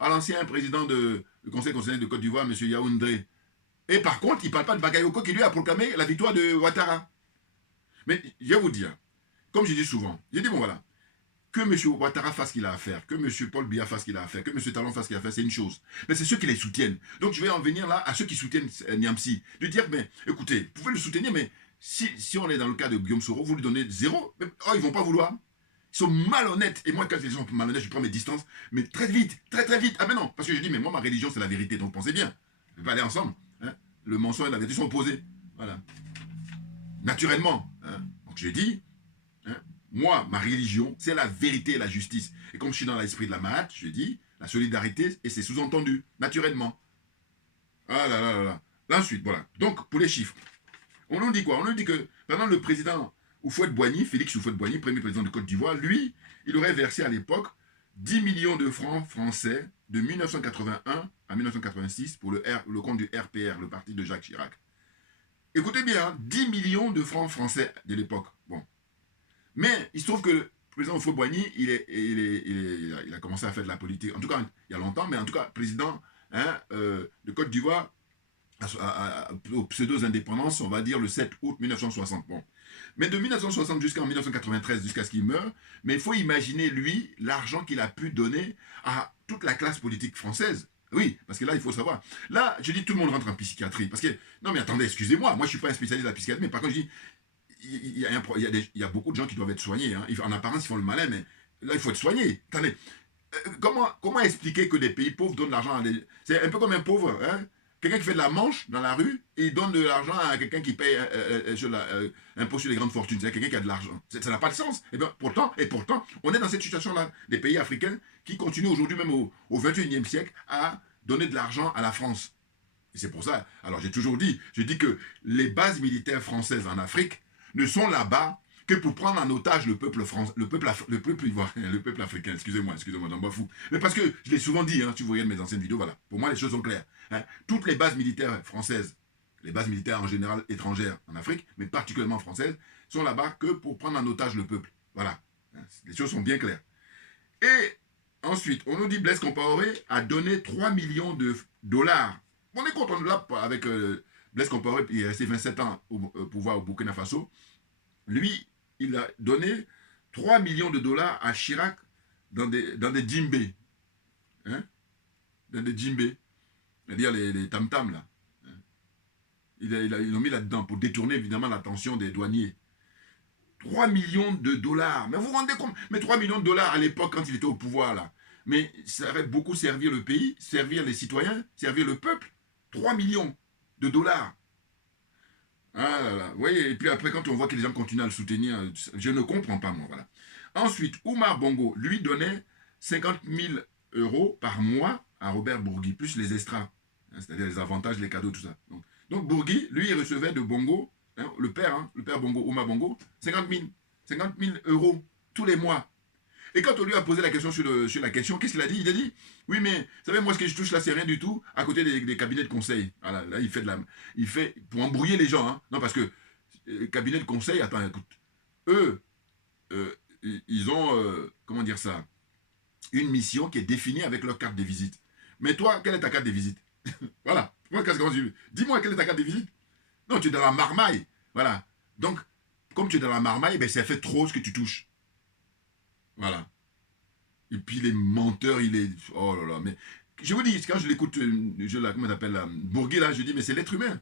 à l'ancien président du Conseil constitutionnel de Côte d'Ivoire, M. Yaoundé. Et par contre, il ne parle pas de Bakayoko qui lui a proclamé la victoire de Ouattara. Mais je vais vous dire, comme je dis souvent, je dis bon voilà, que M. Ouattara fasse ce qu'il a à faire, que M. Paul Biya fasse ce qu'il a à faire, que M. Talon fasse ce qu'il a à faire, c'est une chose. Mais c'est ceux qui les soutiennent. Donc je vais en venir là à ceux qui soutiennent Nyapsi. De dire, mais écoutez, vous pouvez le soutenir, mais si on est dans le cas de Guillaume Soro, vous lui donnez zéro. Oh, ils ne vont pas vouloir. Ils sont malhonnêtes. Et moi, quand ils sont malhonnêtes, je prends mes distances, mais très vite, très vite. Ah mais non, parce que je dis, mais moi, ma religion, c'est la vérité, donc pensez bien. On ne peut pas aller ensemble. Hein. Le mensonge et la vérité sont opposés. Voilà. Naturellement. Hein. Donc je dis, hein, moi, ma religion, c'est la vérité et la justice. Et comme je suis dans l'esprit de la Mahat, je dis, la solidarité, et c'est sous-entendu, naturellement. Ah là là là là. Là, ensuite, voilà. Donc, pour les chiffres, on nous dit quoi? On nous dit que, pendant le président Houphouët-Boigny, Félix Houphouët-Boigny, premier président de Côte d'Ivoire, lui, il aurait versé à l'époque 10 millions de francs français de 1981 à 1986 pour le compte du RPR, le parti de Jacques Chirac. Écoutez bien, hein, 10 millions de francs français de l'époque. Bon. Mais il se trouve que le président Houphouët-Boigny, il a commencé à faire de la politique, en tout cas il y a longtemps, mais en tout cas président, hein, de Côte d'Ivoire aux pseudo-indépendances, on va dire le 7 août 1960. Bon. Mais de 1960 jusqu'en 1993, jusqu'à ce qu'il meure, mais il faut imaginer, lui, l'argent qu'il a pu donner à toute la classe politique française. Oui, parce que là, il faut savoir. Là, je dis tout le monde rentre en psychiatrie. Parce que, non mais attendez, excusez-moi, moi je ne suis pas un spécialiste de la psychiatrie, mais par contre je dis, il y a beaucoup de gens qui doivent être soignés. Hein. En apparence, ils font le malin, mais là, il faut être soigné. Attendez, comment expliquer que des pays pauvres donnent l'argent à des... C'est un peu comme un pauvre, hein, quelqu'un qui fait de la manche dans la rue et il donne de l'argent à quelqu'un qui paye impôt sur les grandes fortunes. C'est quelqu'un qui a de l'argent. Ça n'a pas de sens. Et pourtant, on est dans cette situation-là. Des pays africains qui continuent aujourd'hui, même au XXIe siècle, à donner de l'argent à la France. Et c'est pour ça, alors j'ai toujours dit, je dis que les bases militaires françaises en Afrique ne sont là-bas que pour prendre en otage le peuple ivoirien, le peuple africain, excusez-moi, j'en bats fou. Mais parce que, je l'ai souvent dit, si vous voyez mes anciennes vidéos, voilà, pour moi les choses sont claires. Toutes les bases militaires françaises, les bases militaires en général étrangères en Afrique, mais particulièrement françaises, sont là-bas que pour prendre en otage le peuple. Voilà, les choses sont bien claires. Et ensuite, on nous dit Blaise Compaoré a donné 3 millions de dollars. On est content de là avec Blaise Compaoré, il est resté 27 ans au pouvoir au Burkina Faso. Lui, il a donné 3 millions de dollars à Chirac dans des djembés. Dans des djembés. C'est-à-dire les tam-tams, là. Ils l'ont mis là-dedans pour détourner, évidemment, l'attention des douaniers. 3 millions de dollars. Mais vous vous rendez compte? Mais 3 millions de dollars à l'époque, quand il était au pouvoir, là. Mais ça aurait beaucoup servir le pays, servir les citoyens, servir le peuple. 3 millions de dollars. Ah là là. Vous voyez, et puis après, quand on voit que les gens continuent à le soutenir, je ne comprends pas, moi, voilà. Ensuite, Oumar Bongo, lui, donnait 50 000 € par mois à Robert Bourgui, plus les extras, c'est-à-dire les avantages, les cadeaux, tout ça. Donc Bourgui, lui, il recevait de Bongo, le père Bongo, Oumar Bongo, 50 000 € tous les mois. Et quand on lui a posé la question sur la question, qu'est-ce qu'il a dit? Il a dit, oui, mais vous savez, moi, ce que je touche là, c'est rien du tout, à côté des cabinets de conseil. Voilà, là, il fait pour embrouiller les gens. Non, parce que cabinet de conseil, attends, écoute, eux, ils ont, comment dire ça, une mission qui est définie avec leur carte de visite. Mais toi, quelle est ta carte de visite? Voilà. Dis-moi, quelle est ta carte de visite? Non, tu es dans la marmaille. Voilà. Donc, comme tu es dans la marmaille, ben, ça fait trop ce que tu touches. Voilà. Et puis les menteurs, il est... Oh là là, mais... Je vous dis, quand je l'écoute, comment on appelle, Bourgui, là, je dis, mais c'est l'être humain.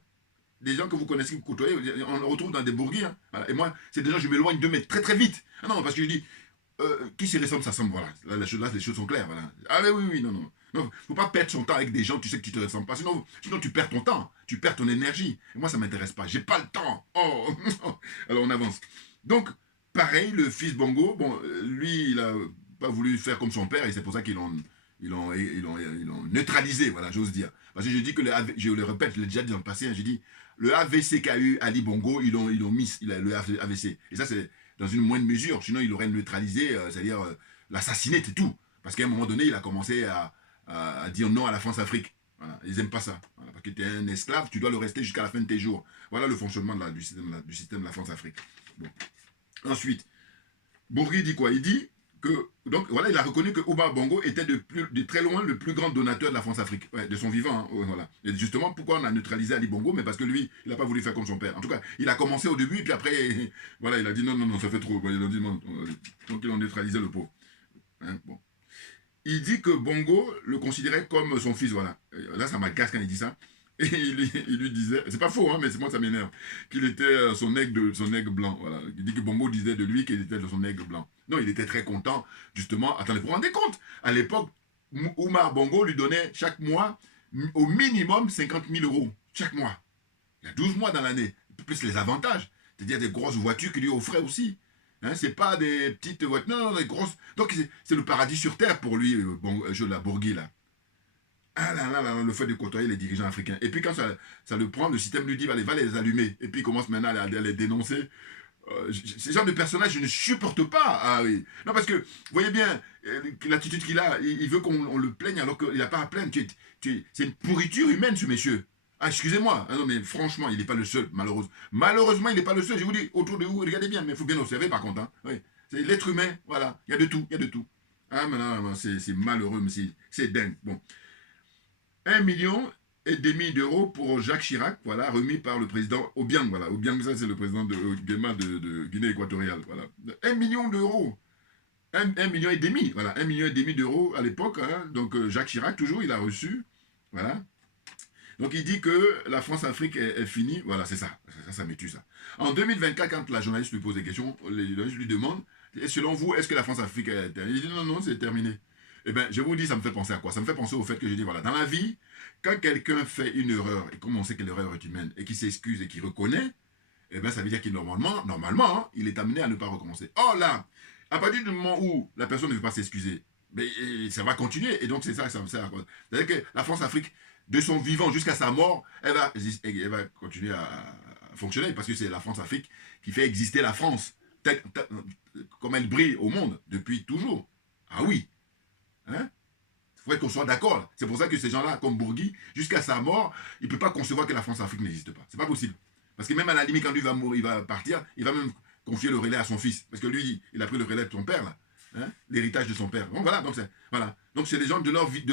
Des gens que vous connaissez, que vous côtoyez, on le retrouve dans des Bourgui. Voilà. Et moi, c'est des gens, je m'éloigne d'eux, mais très très vite. Ah non, parce que je dis, qui se ressemble, ça semble, voilà. Là, les choses sont claires, voilà. Ah mais oui, non. Non, faut pas perdre son temps avec des gens, tu sais que tu te ressembles pas. Sinon tu perds ton temps, tu perds ton énergie. Et moi, ça m'intéresse pas, j'ai pas le temps. Oh. Alors, on avance. Donc, pareil, le fils Bongo, bon, lui, il a pas voulu faire comme son père, et c'est pour ça qu'ils l'ont neutralisé, voilà, j'ose dire. Parce que je dis que, je le répète, je l'ai déjà dit dans le passé, j'ai dit, le AVC qu'a eu Ali Bongo, ils l'ont mis, le AVC. Et ça, c'est dans une moindre mesure, sinon il aurait neutralisé, c'est-à-dire l'assassiné, c'est tout. Parce qu'à un moment donné, il a commencé à dire non à la France-Afrique. Voilà, ils n'aiment pas ça. Voilà, parce que tu es un esclave, tu dois le rester jusqu'à la fin de tes jours. Voilà le fonctionnement du système de la France-Afrique. Bon. Ensuite, Bourgui dit quoi? Il dit que, donc voilà, il a reconnu que Oumar Bongo était de très loin le plus grand donateur de la France-Afrique, de son vivant. Voilà. Et justement, pourquoi on a neutralisé Ali Bongo? Mais parce que lui, il n'a pas voulu faire comme son père. En tout cas, il a commencé au début, et puis après, voilà, il a dit non, ça fait trop. Il a dit non, donc ils ont neutralisé le pauvre. Bon. Il dit que Bongo le considérait comme son fils, voilà. Là, ça m'agace quand il dit ça. Et il lui disait, c'est pas faux, mais moi ça m'énerve, qu'il était son aigle blanc. Voilà. Il dit que Bongo disait de lui qu'il était son aigle blanc. Non, il était très content, justement. Attendez, vous vous rendez compte? À l'époque, Oumar Bongo lui donnait chaque mois, au minimum, 50 000 € chaque mois. Il y a 12 mois dans l'année, plus les avantages. C'est-à-dire des grosses voitures qu'il lui offrait aussi. C'est pas des petites voitures, non, des grosses. Donc c'est le paradis sur terre pour lui, la Bourgui, là. Ah là, le fait de côtoyer les dirigeants africains. Et puis quand ça le prend, le système lui dit, va les allumer. Et puis il commence maintenant à les dénoncer. Ces genres de personnages, je ne supporte pas. Ah oui. Non, parce que, vous voyez bien, l'attitude qu'il a, il veut qu'on le plaigne alors qu'il n'a pas à plaindre. C'est une pourriture humaine, ce monsieur. Ah, excusez-moi. Ah non, mais franchement, il n'est pas le seul, malheureusement. Malheureusement, il n'est pas le seul. Je vous dis, autour de vous, regardez bien, mais il faut bien observer par contre. Oui. C'est l'être humain, voilà. Il y a de tout, Ah, mais non, c'est malheureux, mais c'est dingue. Bon. 1,5 million d'euros pour Jacques Chirac, voilà, remis par le président Obiang, voilà. Obiang, ça c'est le président de Guinée équatoriale, voilà. 1 million d'euros. 1,5 million, voilà. 1,5 million d'euros à l'époque, donc Jacques Chirac, toujours, il a reçu, voilà. Donc il dit que la France-Afrique est finie, voilà, c'est ça. Ça me tue, ça. En 2024, quand la journaliste lui pose des questions, les journalistes lui demandent, selon vous, est-ce que la France-Afrique est terminée? Il dit non, c'est terminé. Eh bien, je vous dis, ça me fait penser à quoi? Ça me fait penser au fait que je dis, voilà, dans la vie, quand quelqu'un fait une erreur, et comme on sait que l'erreur est humaine, et qu'il s'excuse et qu'il reconnaît, eh bien, ça veut dire qu'il normalement, hein, il est amené à ne pas recommencer. Or là, à partir du moment où la personne ne veut pas s'excuser, mais ça va continuer. Et donc, c'est ça que ça me sert à quoi? C'est-à-dire que la France-Afrique, de son vivant jusqu'à sa mort, elle va continuer à fonctionner, parce que c'est la France-Afrique qui fait exister la France, comme elle brille au monde, depuis toujours. Ah oui, hein? Il faudrait qu'on soit d'accord. C'est pour ça que ces gens-là, comme Bourgui, jusqu'à sa mort, il ne peut pas concevoir que la France-Afrique n'existe pas. C'est pas possible. Parce que même à la limite, quand lui va mourir, il va partir, il va même confier le relais à son fils. Parce que lui, il a pris le relais de son père, là. Hein? L'héritage de son père. Bon, voilà, donc c'est les gens de leur vie,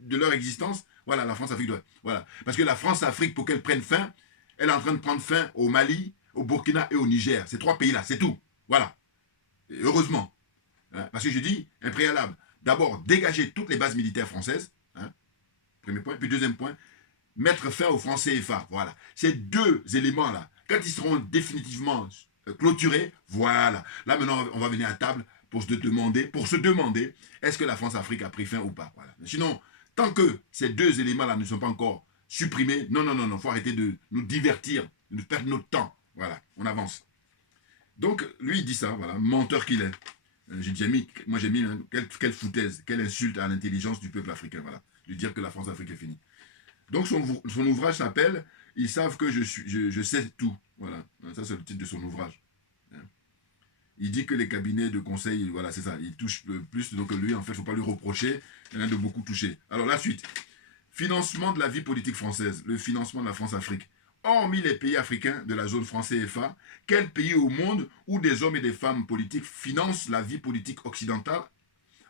de leur existence. Voilà, la France-Afrique doit. Voilà. Parce que la France-Afrique, pour qu'elle prenne fin, elle est en train de prendre fin au Mali, au Burkina et au Niger. Ces 3 pays-là, c'est tout. Voilà. Et heureusement. Hein? Parce que je dis, un préalable. D'abord, dégager toutes les bases militaires françaises. Hein? Premier point. Puis deuxième point, mettre fin au franc CFA. Voilà. Ces 2 éléments-là, quand ils seront définitivement clôturés, voilà. Là, maintenant, on va venir à table pour se demander, est-ce que la France-Afrique a pris fin ou pas. Voilà. Sinon, tant que ces 2 éléments-là ne sont pas encore supprimés, non, faut arrêter de nous divertir, de nous perdre notre temps. Voilà, on avance. Donc, lui, il dit ça, voilà, menteur qu'il est. Moi j'ai mis, hein, quelle foutaise, quelle insulte à l'intelligence du peuple africain, voilà, de dire que la France-Afrique est finie. Donc son ouvrage s'appelle « Ils savent que je sais tout ». Voilà, ça c'est le titre de son ouvrage. Il dit que les cabinets de conseil, voilà, c'est ça, ils touchent plus, donc lui, en fait, il ne faut pas lui reprocher de beaucoup toucher. Alors la suite, financement de la vie politique française, le financement de la France-Afrique. Hormis les pays africains de la zone franc CFA, quel pays au monde où des hommes et des femmes politiques financent la vie politique occidentale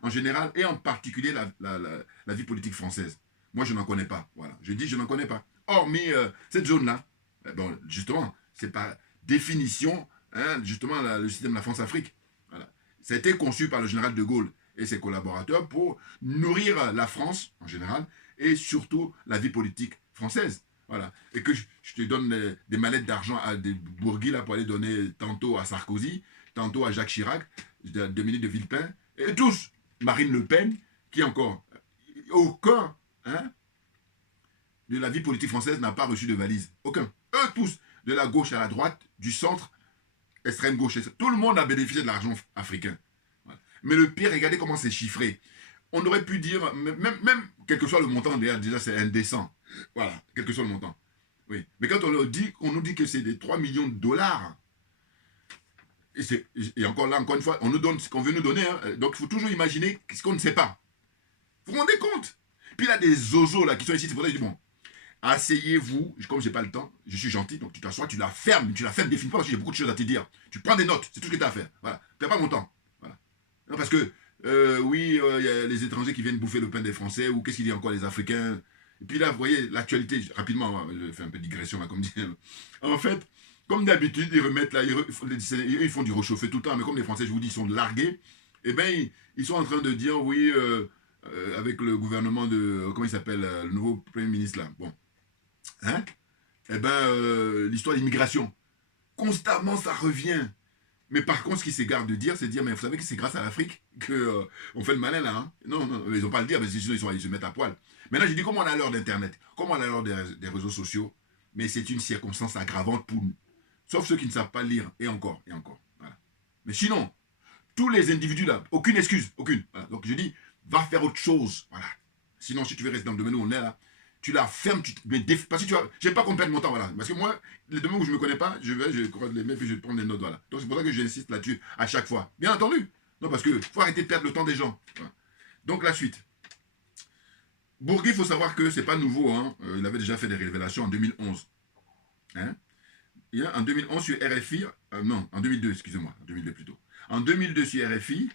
en général et en particulier la vie politique française? Moi, je n'en connais pas. Voilà. Je dis, je n'en connais pas. Hormis cette zone-là, bon, justement, c'est par définition, hein, justement, le système de la France-Afrique. Voilà. Ça a été conçu par le général de Gaulle et ses collaborateurs pour nourrir la France, en général, et surtout la vie politique française. Voilà. Et que je te donne des mallettes d'argent à des Bourgui là, pour aller donner tantôt à Sarkozy, tantôt à Jacques Chirac, Dominique de Villepin, et tous, Marine Le Pen, qui encore, aucun, hein, de la vie politique française n'a pas reçu de valise. Aucun. Eux tous, de la gauche à la droite, du centre, extrême gauche, tout le monde a bénéficié de l'argent africain. Voilà. Mais le pire, regardez comment c'est chiffré. On aurait pu dire, même quel que soit le montant, déjà c'est indécent. Voilà, quel que soit le montant. Oui. Mais quand on nous dit que c'est des 3 millions de dollars, et encore une fois, on nous donne ce qu'on veut nous donner, hein, donc il faut toujours imaginer ce qu'on ne sait pas. Vous vous rendez compte? Puis il y a des zozos là qui sont ici, c'est pour ça que je dis, bon, asseyez-vous, comme je n'ai pas le temps, je suis gentil, donc tu t'assois, tu la fermes définitivement parce que j'ai beaucoup de choses à te dire. Tu prends des notes, c'est tout ce que tu as à faire. Voilà, tu n'as pas mon temps. Voilà. Non, parce que, oui, y a les étrangers qui viennent bouffer le pain des Français, ou qu'est-ce qu'il y a encore, les Africains. Et puis là, vous voyez, l'actualité, rapidement, je fais un peu de digression, là, comme dit. En fait, comme d'habitude, ils remettent là, ils font du réchauffé tout le temps, mais comme les Français, je vous dis, ils sont largués, eh bien, ils sont en train de dire, oui, avec le gouvernement de, comment il s'appelle, le nouveau Premier ministre là, bon, hein, eh bien, l'histoire d'immigration, constamment ça revient. Mais par contre, ce qu'ils s'égarent de dire, c'est de dire, mais vous savez que c'est grâce à l'Afrique qu'on fait le malin là. Hein? Non, ils n'ont pas à le dire, mais sinon ils se mettent à poil. Maintenant, j'ai dit, comment on a l'heure d'Internet, comment on a l'heure des réseaux sociaux, mais c'est une circonstance aggravante pour nous. Sauf ceux qui ne savent pas lire, et encore, et encore. Voilà. Mais sinon, tous les individus là, aucune excuse, aucune. Voilà. Donc je dis, va faire autre chose. Voilà. Sinon, si tu veux rester dans le domaine où on est là, tu la fermes, parce que tu vois, j'aime pas qu'on perde mon temps, voilà. Parce que moi, les domaines où je me connais pas, je croise les mails, puis je prends des notes, voilà. Donc c'est pour ça que j'insiste là-dessus à chaque fois. Bien entendu. Non, parce que faut arrêter de perdre le temps des gens. Voilà. Donc la suite. Bourgui, il faut savoir que c'est pas nouveau, hein. Il avait déjà fait des révélations en 2011. Hein? En 2011 sur RFI, non, en 2002, excusez-moi, en 2002 plutôt. En 2002 sur RFI,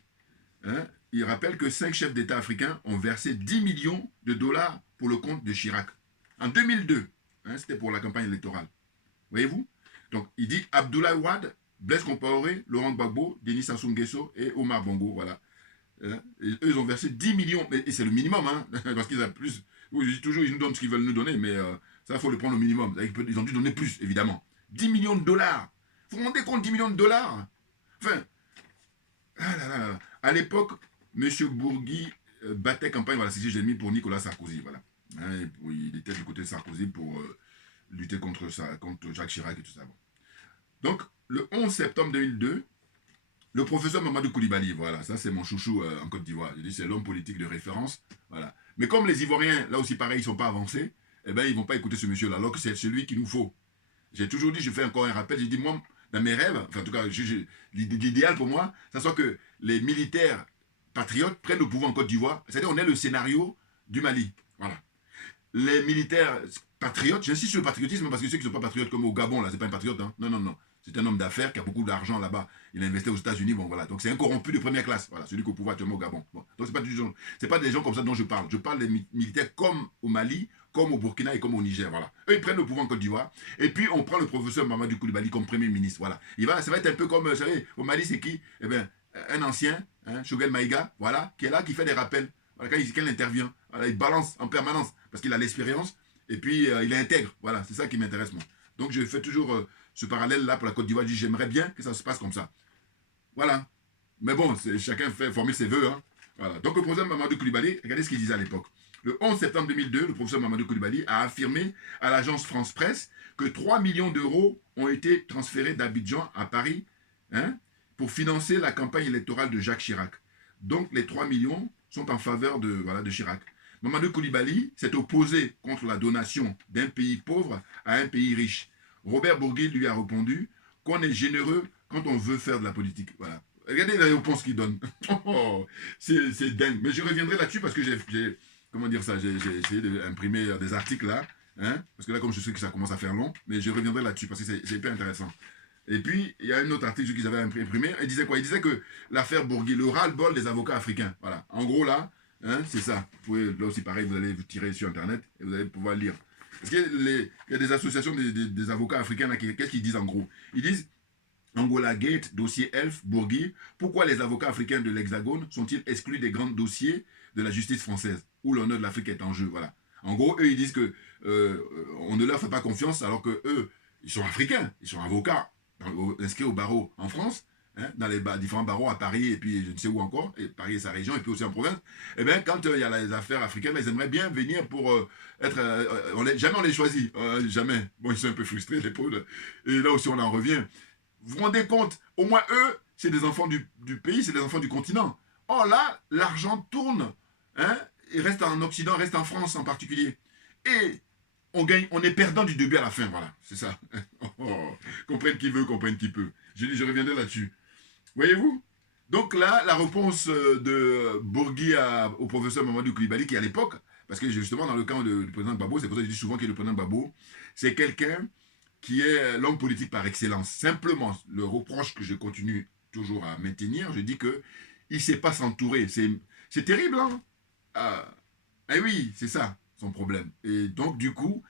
hein, il rappelle que 5 chefs d'État africains ont versé 10 millions de dollars pour le compte de Chirac. En 2002, hein, c'était pour la campagne électorale. Voyez-vous? Donc, il dit Abdoulaye Wade, Blaise Compaoré, Laurent Gbagbo, Denis Sassou Nguesso et Omar Bongo, voilà. Eux, ils ont versé 10 millions, et c'est le minimum, hein, parce qu'ils ont plus. Oui, je dis toujours, ils nous donnent ce qu'ils veulent nous donner, mais ça, il faut le prendre au minimum. Ils ont dû donner plus, évidemment. 10 millions de dollars. Vous vous rendez compte, 10 millions de dollars? Enfin, à l'époque, M. Bourgui battait campagne, voilà, c'est ce que j'ai mis pour Nicolas Sarkozy, voilà. Hein, il était du côté de Sarkozy pour lutter contre Jacques Chirac et tout ça. Bon. Donc, le 11 septembre 2002, le professeur Mamadou Koulibaly, voilà, ça c'est mon chouchou en Côte d'Ivoire. Je dis c'est l'homme politique de référence, voilà. Mais comme les Ivoiriens, là aussi pareil, ils ne sont pas avancés, eh ben ils ne vont pas écouter ce monsieur-là, alors que c'est celui qu'il nous faut. J'ai toujours dit, je fais encore un rappel, j'ai dit moi, dans mes rêves, enfin en tout cas, l'idéal pour moi, ça soit que les militaires patriotes prennent le pouvoir en Côte d'Ivoire, c'est-à-dire on est le scénario du Mali, voilà. Les militaires patriotes, j'insiste sur le patriotisme parce que ceux qui ne sont pas patriotes comme au Gabon, là, c'est pas un patriote, hein. Non, non, non. C'est un homme d'affaires qui a beaucoup d'argent là-bas. Il a investi aux États-Unis, bon voilà. Donc c'est un corrompu de première classe, voilà, celui qui est au pouvoir actuellement au Gabon. Bon. Donc c'est pas des gens comme ça dont je parle. Je parle des militaires comme au Mali, comme au Burkina et comme au Niger, voilà. Eux, ils prennent le pouvoir en Côte d'Ivoire. Et puis on prend le professeur Mamadou Koulibaly comme premier ministre, voilà. Ça va être un peu comme, vous savez, au Mali, c'est qui? Eh bien, un ancien, hein, Choguel Maïga, voilà, qui est là, qui fait des rappels. Voilà, quand il intervient, voilà, il balance en permanence parce qu'il a l'expérience. Et puis, il est intègre. Voilà, c'est ça qui m'intéresse, moi. Donc, je fais toujours ce parallèle-là pour la Côte d'Ivoire. Je dis, j'aimerais bien que ça se passe comme ça. Voilà. Mais bon, chacun fait former ses vœux. Hein. Voilà. Donc, le professeur Mamadou Koulibaly, regardez ce qu'il disait à l'époque. Le 11 septembre 2002, le professeur Mamadou Koulibaly a affirmé à l'agence France Presse que 3 millions d'euros ont été transférés d'Abidjan à Paris, hein, pour financer la campagne électorale de Jacques Chirac. Donc, les 3 millions sont en faveur de Chirac. Mamadou Koulibaly s'est opposé contre la donation d'un pays pauvre à un pays riche. Robert Bourgui lui a répondu qu'on est généreux quand on veut faire de la politique. Voilà. Regardez la réponse qu'il donne. C'est dingue. Mais je reviendrai là-dessus parce que j'ai essayé d'imprimer des articles là. Hein, parce que là, comme je sais que ça commence à faire long, mais je reviendrai là-dessus parce que c'est hyper intéressant. Et puis, il y a un autre article qu'ils avaient imprimé. Il disait quoi? Il disait que l'affaire Bourgui, le ras-le-bol des avocats africains. Voilà. En gros, là, hein, c'est ça. Vous pouvez, là aussi, pareil, vous allez vous tirer sur Internet et vous allez pouvoir lire. Parce qu'il y a des associations des avocats africains, qu'est-ce qu'ils disent en gros? Ils disent Angola Gate, dossier Elf, Bourgui. Pourquoi les avocats africains de l'Hexagone sont-ils exclus des grands dossiers de la justice française où l'honneur de l'Afrique est en jeu? Voilà. En gros, eux, ils disent que on ne leur fait pas confiance alors que eux, ils sont africains, ils sont avocats inscrits au barreau en France. Hein, dans les différents barreaux à Paris et puis je ne sais où encore, et Paris et sa région, et puis aussi en province, et bien quand il y a les affaires africaines, ils aimeraient bien venir pour être... jamais on les choisit, jamais. Bon, ils sont un peu frustrés, les pauvres. Et là aussi, on en revient. Vous vous rendez compte, au moins eux, c'est des enfants du pays, c'est des enfants du continent. Oh là, l'argent tourne, hein, il reste en Occident, reste en France en particulier. Et on est perdant du début à la fin, voilà, c'est ça. Comprenne qui veut, comprenne qui peut. Je reviendrai là-dessus. Voyez-vous? Donc là, la réponse de Bourgui au professeur Mamadou Koulibaly, qui à l'époque, parce que justement dans le cas du président Gbagbo, c'est pour ça que je dis souvent que le président Gbagbo, c'est quelqu'un qui est l'homme politique par excellence. Simplement, le reproche que je continue toujours à maintenir, je dis que il ne sait pas s'entourer. C'est terrible, hein? Eh oui, c'est ça, son problème. Et donc, du coup,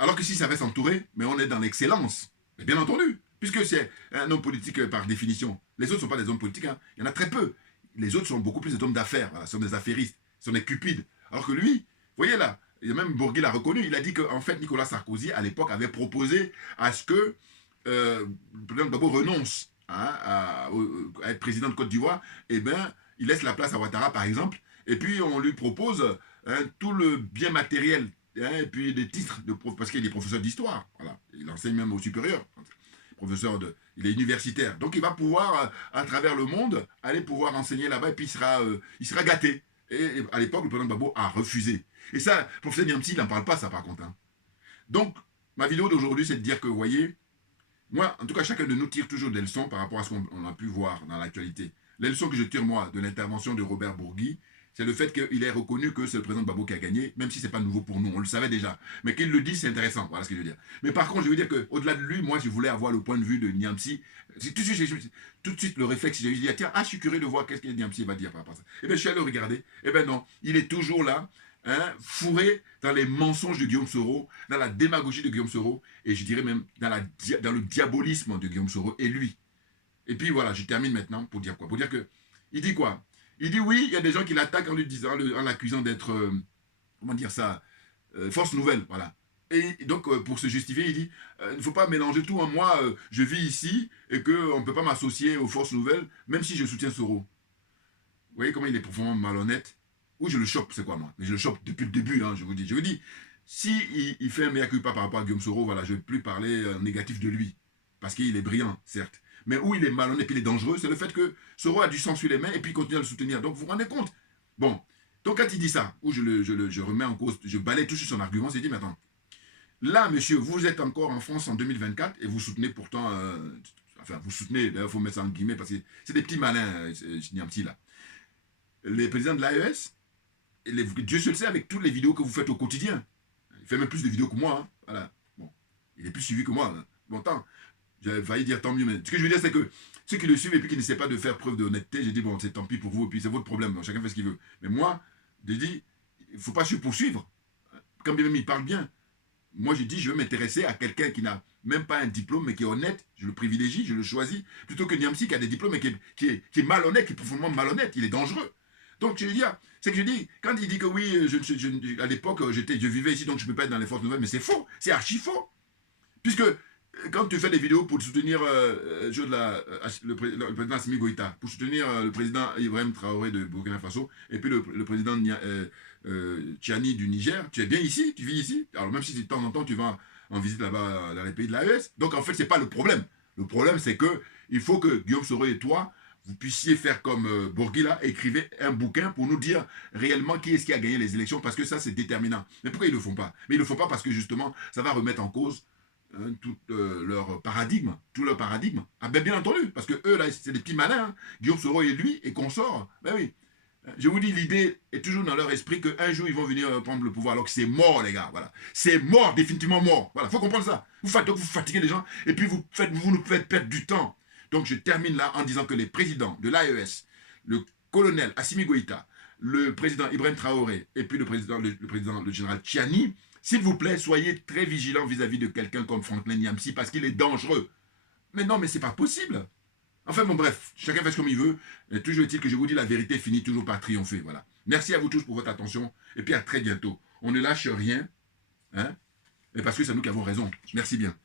alors que s'il savait s'entourer, mais on est dans l'excellence. Bien entendu. Puisque c'est un homme politique par définition. Les autres ne sont pas des hommes politiques, hein. Il y en a très peu. Les autres sont beaucoup plus des hommes d'affaires, voilà, sont des affairistes, sont des cupides. Alors que lui, vous voyez là, et même Bourgui l'a reconnu, il a dit qu'en fait Nicolas Sarkozy, à l'époque, avait proposé à ce que le président Gbagbo renonce à être président de Côte d'Ivoire, et bien il laisse la place à Ouattara par exemple, et puis on lui propose tout le bien matériel, hein, et puis des titres, parce qu'il est professeur d'histoire, voilà. Il enseigne même au supérieur. Il est universitaire. Donc il va pouvoir, à travers le monde, aller pouvoir enseigner là-bas et puis il sera gâté. Et à l'époque, le président Gbagbo a refusé. Et ça, le professeur Niamsi, il n'en parle pas, ça par contre. Hein. Donc, ma vidéo d'aujourd'hui, c'est de dire que, vous voyez, moi, en tout cas, chacun de nous tire toujours des leçons par rapport à ce qu'on a pu voir dans l'actualité. Les leçons que je tire, moi, de l'intervention de Robert Bourgui, c'est le fait qu'il ait reconnu que c'est le président Gbagbo qui a gagné, même si ce n'est pas nouveau pour nous, on le savait déjà. Mais qu'il le dise, c'est intéressant, voilà ce que je veux dire. Mais par contre, je veux dire qu'au-delà de lui, moi, je voulais avoir le point de vue de Niamsi. Tout de suite, le réflexe, j'ai dit, tiens, je suis curieux de voir qu'est-ce que Niamsi va dire par rapport à ça. Eh bien, je suis allé le regarder. Eh bien non, il est toujours là, hein, fourré dans les mensonges de Guillaume Soro, dans la démagogie de Guillaume Soro, et je dirais même dans le diabolisme de Guillaume Soro et lui. Et puis voilà, je termine maintenant pour dire quoi? Pour dire que, il dit quoi? Il dit oui, il y a des gens qui l'attaquent en l'accusant d'être, comment dire ça, force nouvelle, voilà. Et donc, pour se justifier, il dit, il ne faut pas mélanger tout. Hein. Moi, je vis ici et qu'on ne peut pas m'associer aux forces nouvelles, même si je soutiens Soro. Vous voyez comment il est profondément malhonnête? où je le chope, c'est quoi moi? Mais je le chope depuis le début, hein, je vous dis. Je vous dis, si il fait un mea culpa par rapport à Guillaume Soro, voilà, je ne vais plus parler négatif de lui. Parce qu'il est brillant, certes. Mais où il est malhonnête et il est dangereux, c'est le fait que Soro a du sang sur les mains et puis il continue à le soutenir. Donc vous vous rendez compte? Bon, donc quand il dit ça, où je remets en cause, je balaye tout sur son argument, c'est dit, mais attends, là, monsieur, vous êtes encore en France en 2024 et vous soutenez pourtant, enfin, vous soutenez, d'ailleurs, il faut mettre ça en guillemets parce que c'est des petits malins, Niamti, là. Les présidents de l'AES, Dieu seul sait avec toutes les vidéos que vous faites au quotidien. Il fait même plus de vidéos que moi, hein. Voilà. Bon, il est plus suivi que moi. Hein. Bon, tant, j'avais failli dire tant mieux, mais ce que je veux dire, c'est que ceux qui le suivent et puis qui n'essaient pas de faire preuve d'honnêteté, j'ai dit, bon, c'est tant pis pour vous, et puis c'est votre problème, donc chacun fait ce qu'il veut. Mais moi, j'ai dit, il ne faut pas se poursuivre. Quand bien même il parle bien. Moi, j'ai dit, je veux m'intéresser à quelqu'un qui n'a même pas un diplôme, mais qui est honnête, je le privilégie, je le choisis, plutôt que Niamsi qui a des diplômes, mais qui est malhonnête, qui est profondément malhonnête, il est dangereux. Donc, je veux dire, c'est que je dis, quand il dit que oui, à l'époque, je vivais ici, donc je ne peux pas être dans les forces nouvelles, mais c'est faux, c'est archi faux. Puisque, quand tu fais des vidéos pour soutenir le président Assimi Goïta, pour soutenir le président Ibrahim Traoré de Burkina Faso, et puis le président Tchiani du Niger, tu es bien ici, tu vis ici, alors même si de temps en temps tu vas en visite là-bas dans les pays de l'AES, donc en fait, c'est pas le problème. Le problème, c'est que il faut que Guillaume Soro et toi, vous puissiez faire comme Bourguila, écrivez un bouquin pour nous dire réellement qui est-ce qui a gagné les élections, parce que ça, c'est déterminant. Mais pourquoi ils ne le font pas? Mais ils ne le font pas parce que, justement, ça va remettre en cause tout leur paradigme. Tout leur paradigme. Ah ben bien entendu, parce que eux, là, c'est des petits malins. Hein. Guillaume Soro et lui, et consorts. Ben oui. Je vous dis, l'idée est toujours dans leur esprit qu'un jour, ils vont venir prendre le pouvoir, alors que c'est mort, les gars. Voilà. C'est mort, définitivement mort. Voilà, faut comprendre ça. Donc, vous fatiguez les gens, et puis vous nous faites perdre du temps. Donc je termine là en disant que les présidents de l'AES, le colonel Assimi Goïta, le président Ibrahim Traoré et puis le général Tchiani, s'il vous plaît, soyez très vigilants vis-à-vis de quelqu'un comme Franklin Niamsi parce qu'il est dangereux. Mais non, mais c'est pas possible. Enfin bon, bref, chacun fait comme il veut. Et toujours est-il que je vous dis la vérité finit toujours par triompher. Voilà. Merci à vous tous pour votre attention et puis à très bientôt. On ne lâche rien, hein, et parce que c'est nous qui avons raison. Merci bien.